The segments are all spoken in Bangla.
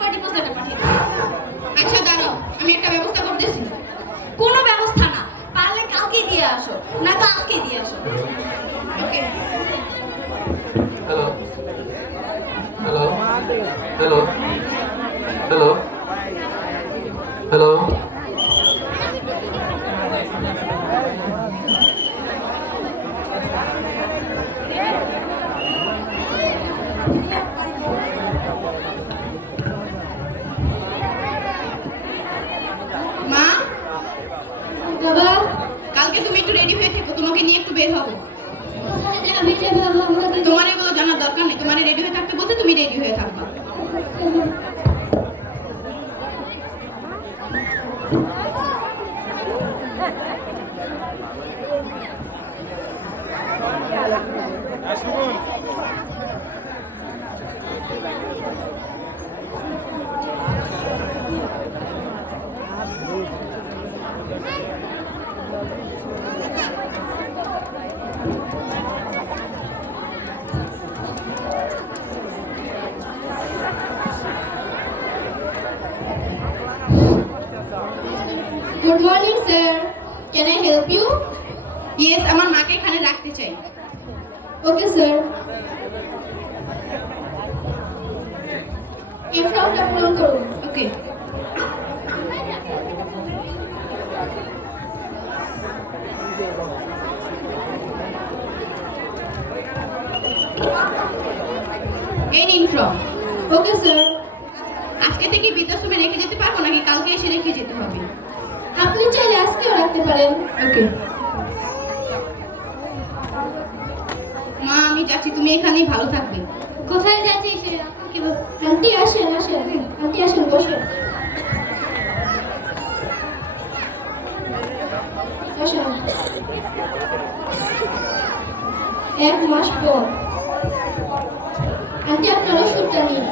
পার্টি পোস্টারটা পাঠিয়ে দাও। আচ্ছা দাঁড়াও, আমি একটা ব্যবস্থা করতেছি। কোনো ব্যবস্থা না, পারলে কালকে দিয়ে আসো, না তো আজকে দিয়ে আসো। Okay. Hello hello hello hello hello মা, বাবা, কালকে তুমি একটু রেডি হয়ে থেকো, তোমাকে নিয়ে একটু বের হবো। কোথায় যাবে রে বাবা? আমাকে তোমার এগুলো জানার দরকার নেই, তোমার রেডি হয়ে থাকতে বলতে তুমি রেডি হয়ে থাকবা। Good morning, sir. Can I help you? Yes, আমার মাকে এখানে রাখতে চাই। Okay, sir. এই ফর্মটা পূরণ করুন। ওকে। এই নিন ফর্ম। Okay, sir. আজকে থেকে বৃদ্ধাশ্রমে রেখে যেতে পারবো নাকি কালকে এসে রেখে যেতে হবে? আপনি চাইলে আজকেও রাখতে পারেন। ওকে। মা, আমি যাচ্ছি, তুমি এখানেই ভালো থাকবে। কোথায় যাচ্ছিস? আন্টি আসেন, আসেন। আন্টি আসেন, বসেন। আসেন। 1 মাস পর আন্টি আপনার ওষুধটা নিন।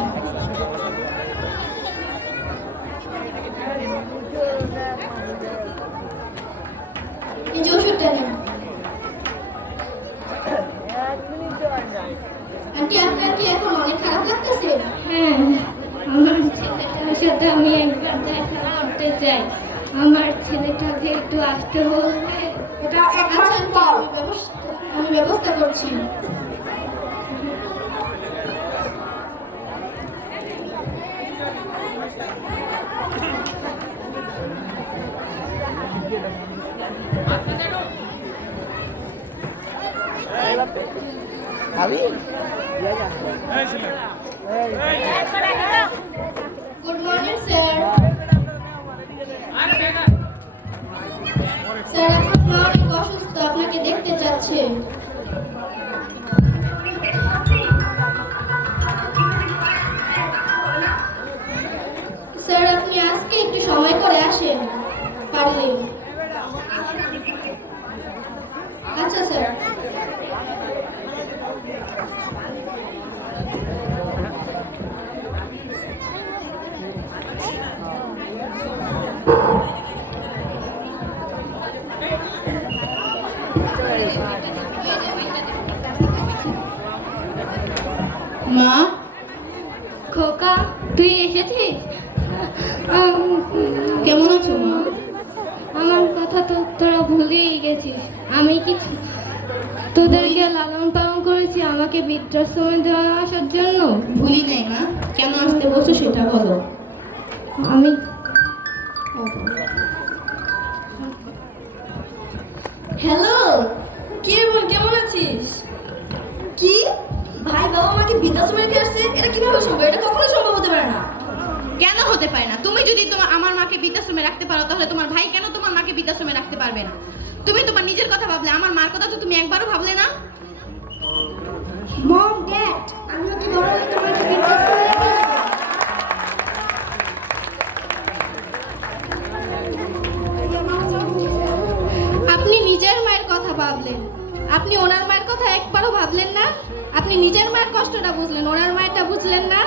এই যে ওষুধটা নিন। আন্টি, আপনার কি এখন অনেক খারাপ লাগতেছে? হ্যাঁ, আমার ছেলেটার সাথে আমি একবার দেখা করতে চাই। আমার ছেলেটাকে একটু আসতে বলবে। এটা এক মাস পর আমি ব্যবস্থা করছি। Good morning sir. স্যার, আপনার মা অনেক অসুস্থ, আপনাকে দেখতে চাচ্ছে। স্যার, আপনি আজকে একটু সময় করে আসেন পারলে। আচ্ছা স্যার। মা, খোকা, তুই এসেছিস? কেমন আছো মা? আমার কথা তো তোরা ভুলেই গেছিস। আমি কি তোদেরকে লালন পালন করেছি আমাকে বৃদ্ধাশ্রমে দেওয়া আসার জন্য? ভুলি নাই মা, কেন আসতে বলছো সেটা বলো। আমি হ্যালো, কি রে বোন, কেমন আছিস? কি ভাই বাবা আমাকে বৃদ্ধাশ্রমে রেখে আসছে? এটা কিভাবে সম্ভব? এটা কখনোই সম্ভব হতে পারে না। কেন হতে পারে না? তুমি যদি আমার মাকে বৃদ্ধাশ্রমে রাখতে পারো, তাহলে তোমার ভাই কেন তোমার মাকে বৃদ্ধাশ্রমে রাখতে পারবে না? তুমি তোমার নিজের কথা ভাবলে, আমার মার কথা তো তুমি একবারও ভাবলে না। মম, ড্যাড, আমি ওকে বড় হয়ে তোমাকে বৃদ্ধাশ্রমে রেখে আসবো। আপনি নিজের মায়ের কথা ভাবলেন, আপনি ওনার মায়ের কথা একবারও ভাবলেন না। আপনি নিজের মায়ের কষ্টটা বুঝলেন, ওনার মায়েরটা বুঝলেন না।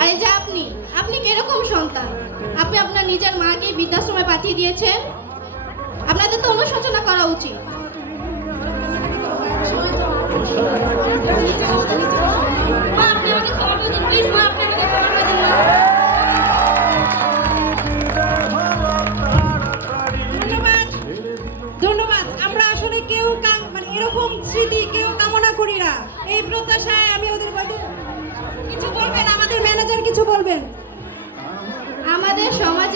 আর এই যে আপনি আপনি কিরকম সন্তান? আপনি আপনার নিজের মাকে বৃদ্ধাশ্রমে পাঠিয়ে দিয়েছেন। আপনাদের তো অনুশোচনা করা উচিত। মা, আপনি আমাকে ক্ষমা করে দিন, প্লিজ। মা, আপনি আমাকে ক্ষমা করে দিন।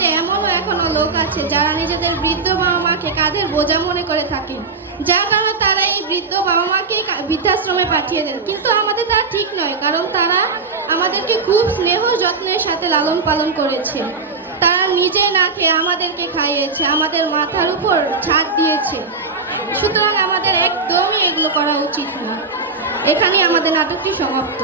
সমাজে এমনও এখনো লোক আছে যারা নিজেদের বৃদ্ধ বাবা মাকে কাঁধের বোঝা মনে করে থাকেন, যার কারণে তারা এই বৃদ্ধ বাবা মাকে বৃদ্ধাশ্রমে পাঠিয়ে দেন। কিন্তু আমাদের তা ঠিক নয়, কারণ তারা আমাদেরকে খুব স্নেহ যত্নের সাথে লালন পালন করেছে। তারা নিজে না খেয়ে আমাদেরকে খাইয়েছে, আমাদের মাথার উপর ছাদ দিয়েছে। সুতরাং আমাদের একদমই এগুলো করা উচিত না। এখানেই আমাদের নাটকটি সমাপ্ত।